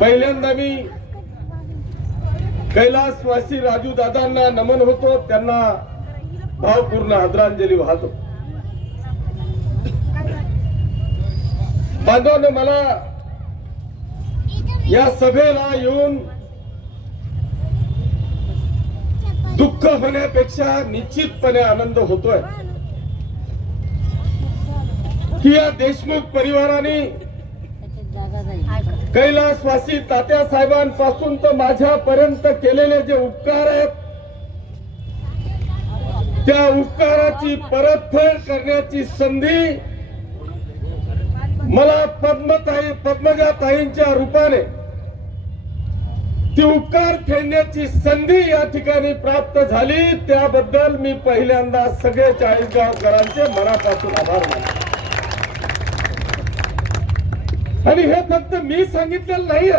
पहिल्यांदा मी कैलासवासी राजू दादांना नमन होतो त्यांना भावपूर्ण आदरांजली वाहतो. बांधवांनो मला या सभेला येऊन दुःख होण्यापेक्षा निश्चितपणे आनंद होतोय. की या देशमुख परिवाराने कैलासवासी तात्या साहेबांपासून तर माझ्यापर्यंत केलेले जे उपकार आहेत त्या उपकाराची परतफेड करण्याची संधी मला पद्मताई पद्मजाताईंच्या रूपाने ती उपकार फेडण्याची संधी या ठिकाणी प्राप्त झाली त्याबद्दल मी पहिल्यांदा सगळे चाळीसगावकरांचे मनापासून आभार मानतो. आणि हे फक्त मी सांगितलेलं नाही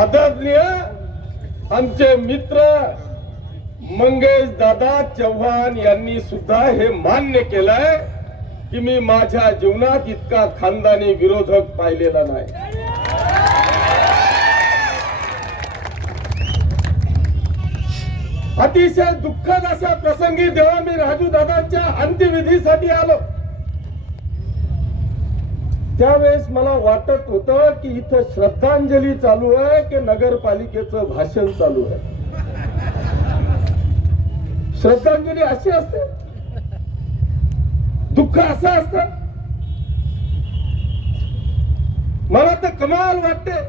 आदरणीय आमचे मित्र मंगेश दादा चव्हाण यांनी सुद्धा हे मान्य केलंय की मी माझ्या जीवनात इतका खानदानी विरोधक पाहिलेला नाही. अतिशय दुःखद असा प्रसंगी जेव्हा मी राजू दादांच्या अंत्यविधीसाठी आलो त्यावेळेस मला वाटत होतं की इथं श्रद्धांजली चालू आहे की नगरपालिकेचं भाषण चालू आहे? श्रद्धांजली अशी असते? दुःख असं असत? मला तर कमाल वाटते.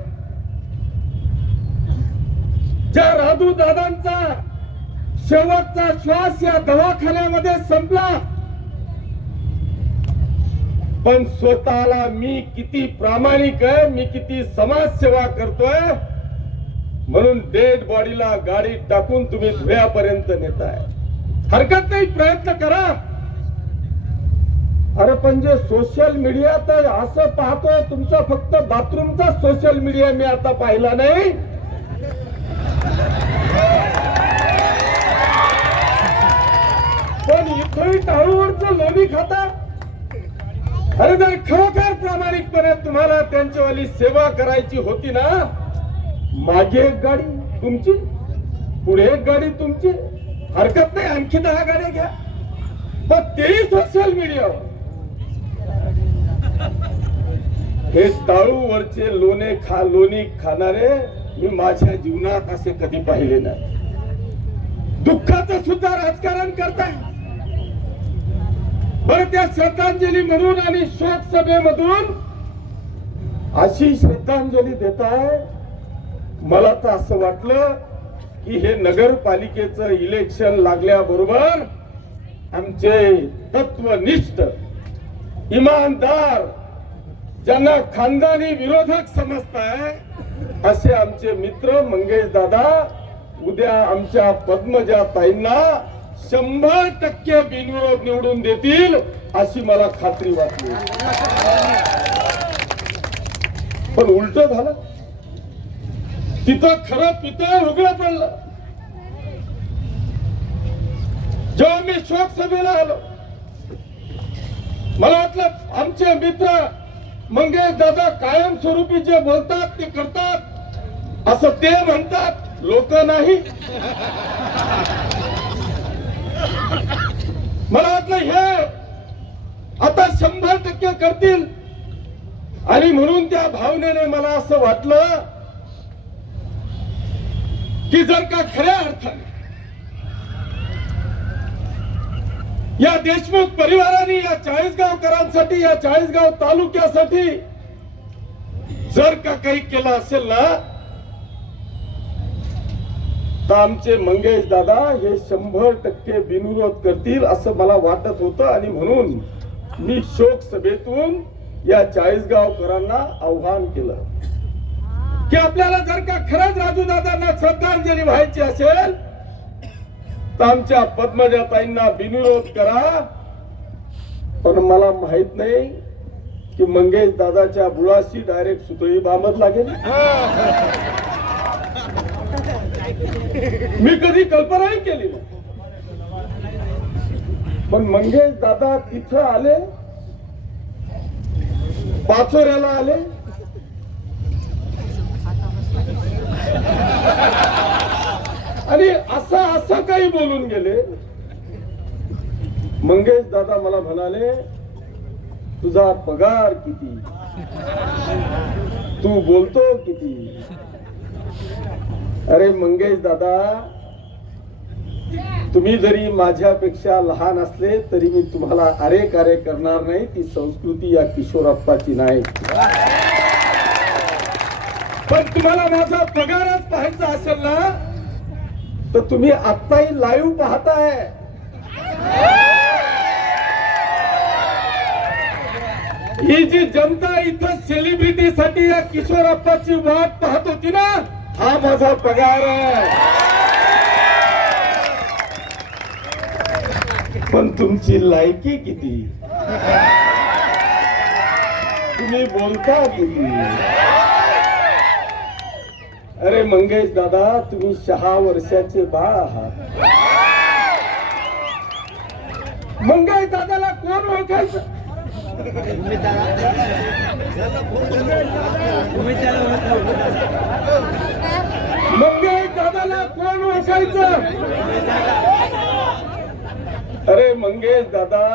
ज्या राधू दादांचा शेवटचा श्वास या दवाखान्यामध्ये संपला पण स्वतःला मी किती प्रामाणिक आहे मी किती समाजसेवा करतोय म्हणून डेड बॉडीला गाडीत टाकून तुम्ही धुळ्यापर्यंत नेताय. हरकत नाही प्रयत्न करा. अरे पण जे सोशल मीडिया तर असं पाहतोय तुमचा फक्त बाथरूमचा सोशल मीडिया मी आता पाहिला नाही. पण इथंही टाळूवरचं लोणी खाता अरे जर खरोखर प्रामाणिकपणे तुम्हाला त्यांच्यावाली सेवा करायची होती ना मागे एक गाडी तुमची पुढे एक गाडी तुमची. हरकत नाही आणखी दहा गाड्या घ्या. पण तेही सोशल मीडियावर हे टाळूवरचे लोणे खा लोणी खाणारे मी माझ्या जीवनात असे कधी पाहिले नाही. दुःखाचं सुद्धा राजकारण करताय. बरं त्या श्रद्धांजली म्हणून आणि शोक सभेमधून अशी श्रद्धांजली देताय. मला तर असं वाटलं की हे नगरपालिकेचं इलेक्शन लागल्याबरोबर आमचे तत्वनिष्ठ इमानदार ज्यांना खानदानी विरोधक समजताय असे आमचे मित्र मंगेश दादा उद्या आमच्या पद्मजा ताईंना शंभर टक्के बिनविरोध निवडून देतील अशी मला खात्री वाटली. पण उलट झालं. तिथं खरं पितळ उघडं पडलं. जेव्हा मी शोक सभेला आलो मला वाटलं आमचे मित्र मंगेश दादा कायमस्वरूपी जे बोलतात ते करतात. असं ते म्हणतात लोक नाही. मला वाटलं हे आता शंभर टक्के करतील. आणि म्हणून त्या भावनेने मला असं वाटलं की जर का खऱ्या अर्थाने या देशमुख परिवाराने या चाळीसगावकरांसाठी या चाळीसगाव तालुक्यासाठी जर का काही केलं असेल ना तर आमचे मंगेश दादा हे शंभर टक्के बिनविरोध करतील असं मला वाटत होतं आणि म्हणून मी शोक सभेतून या चाळीसगावकरांना आव्हान केलं. की आपल्याला जर का खरंच राजू दादांना श्रद्धांजली व्हायची असेल तर आमच्या पद्मजाताईंना बिनविरोध करा. पण मला माहीत नाही की मंगेश दादाच्या बुळाशी डायरेक्ट सुतळी बांधत लागेल. मी कधी कल्पनाही केली नाही. पण मंगेश दादा तिथं आले पाचोऱ्याला आले. आणि असं असं काही बोलून गेले. मंगेश दादा मला म्हणाले तुझा पगार किती? तू बोलतो किती? अरे मंगेश दादा तुम्ही जरी माझ्यापेक्षा लहान असले तरी मी तुम्हाला अरे कार्य करणार नाही. ती संस्कृती या किशोरप्पाची नाही. पण तुम्हाला माझा पगारच पाहायचा असेल ना तर तुम्ही आत्ताही लाईव्ह पाहताय. ही जी जनता इथं सेलिब्रिटी साठी या किशोरप्पाची वाट पाहत होती ना हा माझा पगार आहे. पण तुमची लायकी किती? तुम्ही बोलता किती? अरे मंगेश दादा तुम्ही सहा वर्षाचे बाळ आहात. मंगेश दादाला कोण ओळखायचं? मंगेश दादाला कोण ओळखायचं? अरे मंगेश दादा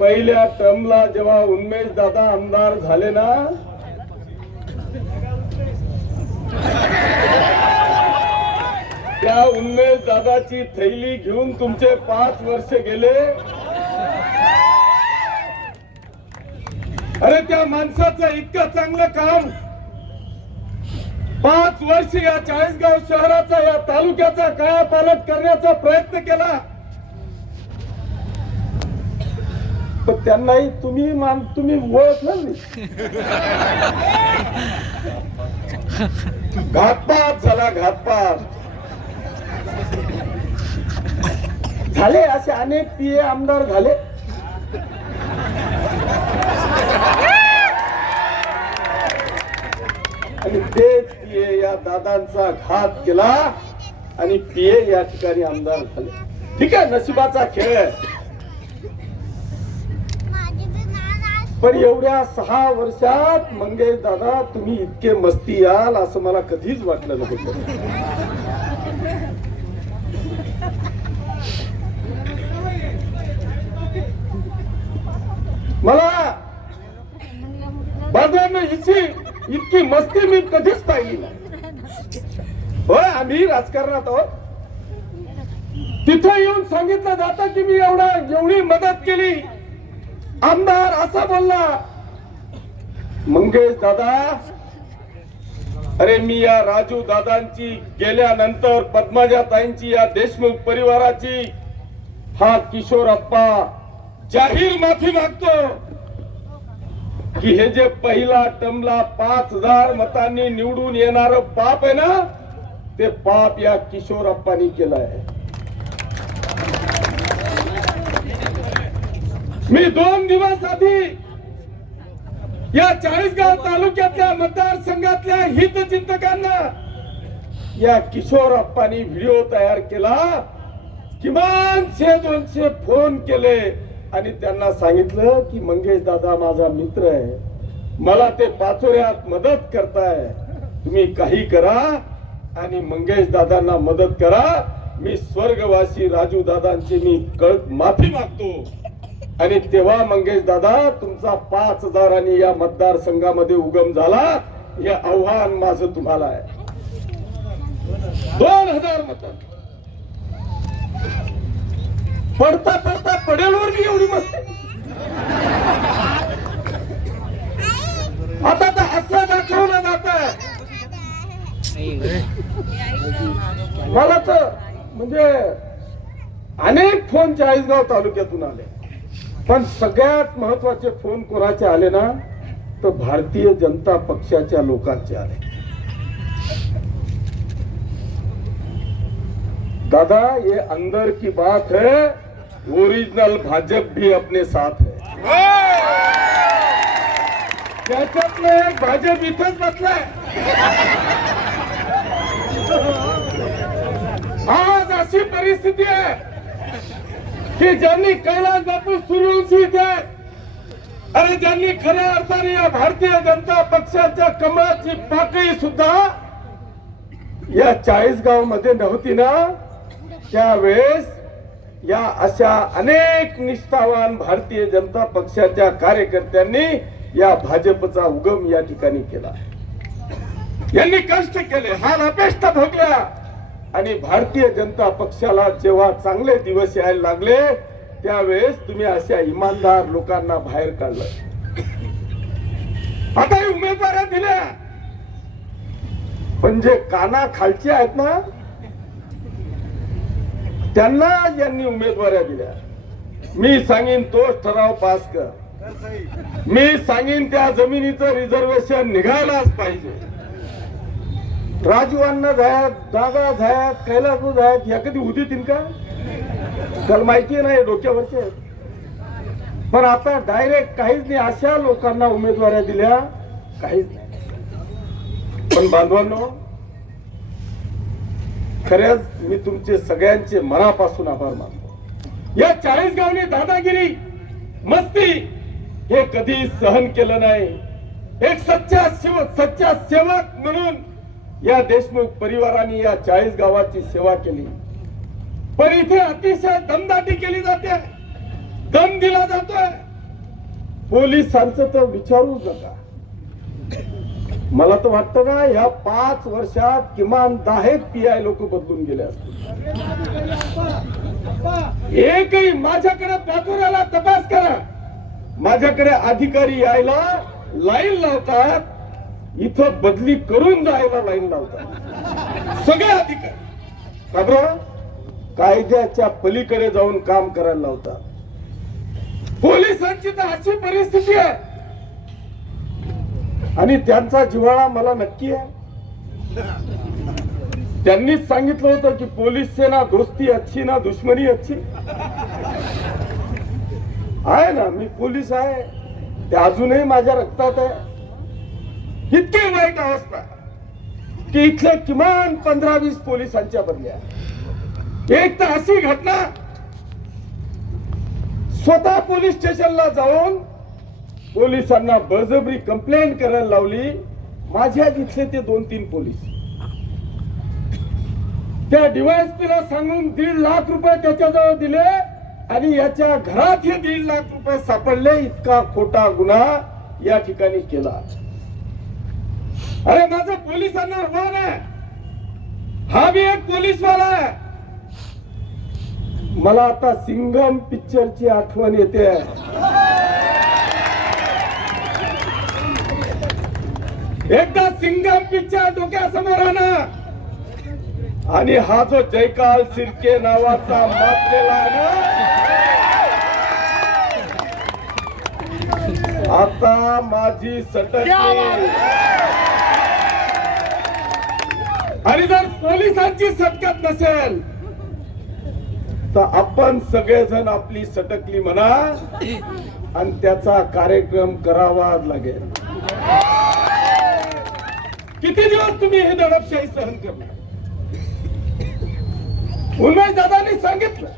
पहिल्या टर्मला जेव्हा उन्मेश दादा आमदार झाले ना त्या उन्मेश दादाची थैली घेऊन तुमचे पाच वर्ष गेले. अरे त्या माणसाचं इतकं चांगलं काम पाच वर्ष या चाळीसगाव शहराचा या तालुक्याचा कायापालट करण्याचा प्रयत्न केला. पण त्यांनाही तुम्ही मान तुम्ही ओळखलं नाही. घातपात झाला घातपात. झाले असे अनेक पीए आमदार झाले. आणि तेच पीए या दादांचा घात केला आणि पीए या ठिकाणी आमदार झाले. ठीक आहे नशिबाचा खेळ पण एवढ्या सहा वर्षात मंगेश दादा तुम्ही इतके मस्ती याल असं मला कधीच वाटलं नव्हतं मला बांधवांना हिची इतकी मस्ती मी कधीच पाहिली नाही होय आम्ही राजकारणात आहोत. तिथे येऊन सांगितलं जातं की मी एवढा एवढी मदत केली. आमदार असा बोलला. मंगेश दादा अरे मी या राजू दादांची गेल्यानंतर पद्माजा ताईंची या देशमुख परिवाराची हा किशोर अप्पा जाहीर माफी मागतो. की हे जे पहिला टमला पाच हजार मतांनी निवडून येणार पाप आहे ना ते पाप या किशोर अप्पानी केलं आहे. मी दोन दिवस आधी या चाळीसगाव तालुक्यातल्या मतदारसंघातल्या हितचिंतकांना या किशोर अप्पानी व्हिडिओ तयार केला. किमान शे दोनशे फोन केले. आणि त्यांना सांगितलं की मंगेश दादा माझा मित्र आहे. मला ते पाचोऱ्यात मदत करताय. तुम्ही काही करा आणि मंगेश दादांना मदत करा. मी स्वर्गवासी राजू दादांची मी कळ माफी मागतो. आणि तेव्हा मंगेश दादा तुमचा पाच हजारांनी या मतदारसंघामध्ये उगम झाला. हे आव्हान माझं तुम्हाला आहे. दोन हजार मत. पडता पडता पडेलवर मी एवढी मस्ती आता तर असं दाखवलं जात. मला तर म्हणजे अनेक फोन चाळीसगाव तालुक्यातून आले. पण सगळ्यात महत्त्वाचे फोन कोणाचे आले ना तर भारतीय जनता पक्षाच्या लोकांचे आले. दादा ये अंदर की बात है. ओरिजिनल भाजप भी अपने साथ है। त्याच्यातलं एक भाजप इथंच बसलाय. आज अशी परिस्थिती आहे की ज्यांनी कैलास बापू सूर्यवंशी इथे अरे ज्यांनी खऱ्या अर्थाने या भारतीय जनता पक्षाच्या कमळाची पाकळी सुद्धा या चाळीसगावमध्ये नव्हती ना त्यावेळेस या अशा अनेक निष्ठावान भारतीय जनता पक्षाच्या कार्यकर्त्यांनी या भाजपचा उगम या ठिकाणी केला. यांनी कष्ट केले हाल अपेष्टा भोगल्या. आणि भारतीय जनता पक्षाला जेव्हा चांगले दिवस यायला लागले त्यावेळेस तुम्ही अशा इमानदार लोकांना बाहेर काढलं. आता उमेदवार उमेदवाऱ्या दिल्या पण जे काना खालचे आहेत ना त्यांना यांनी उमेदवाऱ्या दिल्या. मी सांगेन तोच ठराव पास कर. मी सांगेन त्या जमिनीचं रिझर्वेशन निघायलाच पाहिजे. राजूवांना जायात दादा जायात कैलासू जायात या कधी उदी का? काल माहिती नाही डोक्यावरचे पण आता डायरेक्ट काहीच नाही अशा लोकांना उमेदवाऱ्या दिल्या काहीच नाही. पण बांधवांनो खऱ्याच मी तुमचे सगळ्यांचे मनापासून आभार मानतो. या चाळीस गावने दादागिरी मस्ती हे कधी सहन केलं नाही. एक सच्चा शिव सच्चा सेवक म्हणून या देशमुख परिवाराने या चाळीस गावाची सेवा केली. पण इथे अतिशय दमदाटी केली जाते. दम दिला जातोय. पोलिसांचं तर विचारूच नका. मला तर वाटतं ना या पाच वर्षात किमान दहा पी आय लोक बदलून गेले असतील. एकही माझ्याकडे पाठवण्याला तपास करा. माझ्याकडे अधिकारी यायला लाईन लावतात. इथं बदली करून जायला लाईन लावतात. सगळे अधिकारी. का बरं? कायद्याच्या पलीकडे जाऊन काम करायला लावतात. पोलिसांची तर अशी परिस्थिती आहे. आणि त्यांचा जिव्हाळा मला नक्की आहे. त्यांनीच सांगितलं होतं की पोलीस से ना दोस्ती अच्छी ना दुश्मनी अच्छी. आहे ना मी पोलीस आहे. ते अजूनही माझ्या रक्तात आहे. इतकी वाईट अवस्था की इथल्या किमान पंधरा वीस पोलिसांच्या बदल्या एक तर अशी घटना स्वतः पोलीस स्टेशनला जाऊन पोलिसांना बळजबरी कंप्लेंट करायला लावली. माझ्या तिथले ते दोन तीन पोलीस. त्या डीवायएसपीला सांगून दीड लाख रुपये त्याच्याजवळ दिले आणि याच्या घरात हे दीड लाख रुपये सापडले. इतका खोटा गुन्हा या ठिकाणी केला. अरे माझं पोलिसांना आव्हान आहे. हा मी एक पोलिसवाला आहे. मला आता सिंगम पिक्चरची आठवण येते. एकदा सिंगम पिक्चर डोक्यासमोर आणा. आणि हा जो जयकाल सिरके नावाचा मातलेला ना. आता माझी सटक आणि जर पोलिसांची सटकत नसेल तर आपण सगळेजण आपली सटकली म्हणा. आणि त्याचा कार्यक्रम करावा लागेल. किती दिवस तुम्ही हे दडपशाही सहन करणार? उन्मेश दादांनी सांगितलं.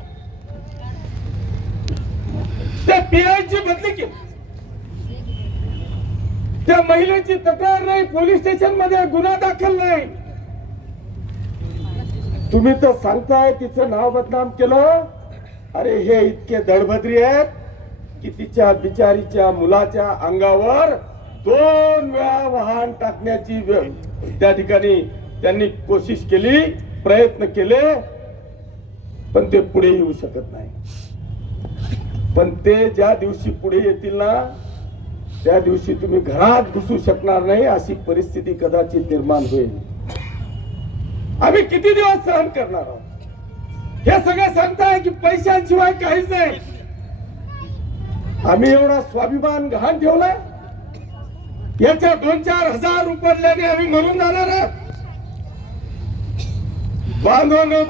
त्या पीआयची बदली केली. त्या महिलेची तक्रार नाही पोलीस स्टेशनमध्ये गुन्हा दाखल नाही. तुम्ही तर सांगताय तिचं नाव बदनाम केलं. अरे हे इतके दडभद्री आहेत की तिच्या बिचारीच्या मुलाच्या अंगावर दोन वेळा वाहन टाकण्याची त्या ठिकाणी त्यांनी कोशिश केली प्रयत्न केले पण ते पुढे येऊ शकत नाही. पण ते ज्या दिवशी पुढे येतील ना त्या दिवशी तुम्ही घरात घुसू शकणार नाही अशी परिस्थिती कदाचित निर्माण होईल. आम्ही किती दिवस सहन करणार आहोत? हे सगळे सांगताय की पैशांशिवाय काहीच नाही. आम्ही एवढा स्वाभिमान घाण ठेवलाय. याच्या दोन चार हजार उपडल्याने आम्ही मरून जाणार आहोत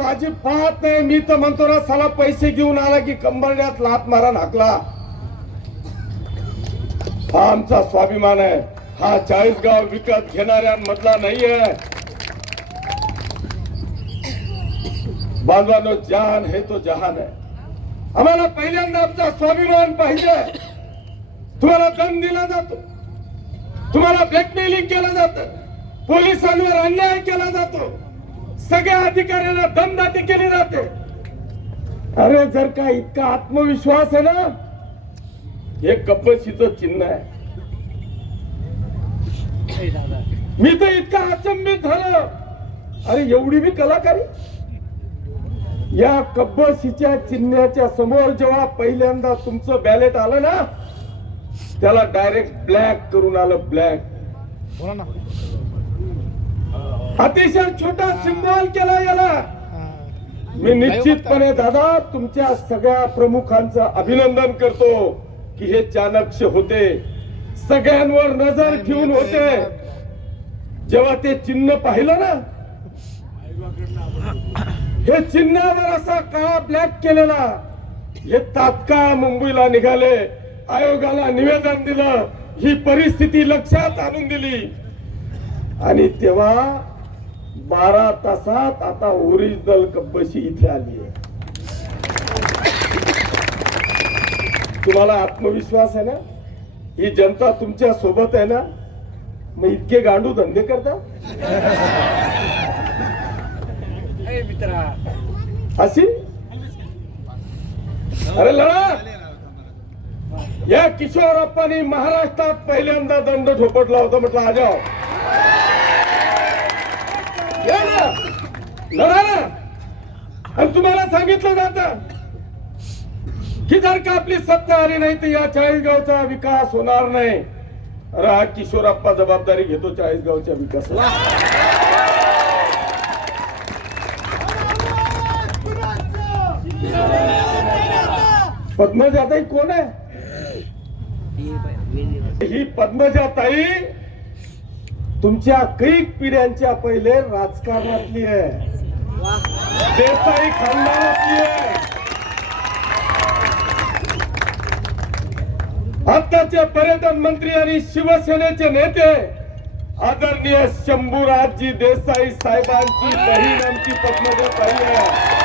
माझी पाहत नाही मी तर म्हणतो ना साला पैसे घेऊन आला की कंबरड्यात लात मारा हाकला हा आमचा स्वाभिमान आहे. हा चाळीस गाव विकत घेणाऱ्यांमधला नाहीये. बांधवानो जहान हे तो जहान आहे. आम्हाला पहिल्यांदा आमचा स्वाभिमान पाहिजे. तुम्हाला दम दिला जातो. तुम्हाला ब्लॅकमेलिंग केलं जात. पोलिसांवर अन्याय केला जातो. सगळ्या अधिकाऱ्यांना दमदाटी केली जाते. अरे जर का इतका आत्मविश्वास आहे ना हे कपशीच चिन्ह आहे. मी तर इतका अचंबित झालं. अरे एवढी मी कलाकारी? या कब्बशीच्या चिन्हाच्या समोर जेव्हा पहिल्यांदा तुमचं बॅलेट आलं ना त्याला डायरेक्ट ब्लॅक करून आलं ब्लॅक अतिशय छोटा सिम्बॉल केला याला. मी निश्चितपणे दादा तुमच्या सगळ्या प्रमुखांचं अभिनंदन करतो की हे चाणक्य होते. सगळ्यांवर नजर ठेवून होते. जेव्हा ते चिन्ह पाहिलं ना हे चिन्हावर असा काळा ब्लॅक केलेला. हे तात्काळ मुंबईला निघाले. आयोगाला निवेदन दिलं ही परिस्थिती लक्षात आणून दिली. आणि तेव्हा बारा तासात आता ओरिजिनल कब्बशी इथे आली आहे. तुम्हाला आत्मविश्वास आहे ना? ही जनता तुमच्यासोबत आहे ना? मग इतके गांडू धंदे करता अशी? अरे लढा! किशोरप्पानी महाराष्ट्रात पहिल्यांदा दंड झोपटला होता म्हटलं आजाव लढा ना. आणि तुम्हाला सांगितलं जात की जर का आपली सत्ता आली नाही तर या चाळीसगावचा विकास होणार नाही. अरे हा किशोरप्पा जबाबदारी घेतो चाळीसगावच्या विकासाला. पद्मजाताई कोण आहे? ही पद्मजाताई तुमच्या कैक पिढ्यांच्या पहिले राजकारणातली आहे. देसाई खानदानातली आहे. आताचे पर्यटन मंत्री आणि शिवसेनेचे नेते आदरणीय शंभूराजजी देसाई साहेबांची बहीण आमची पद्मजाताई आहे.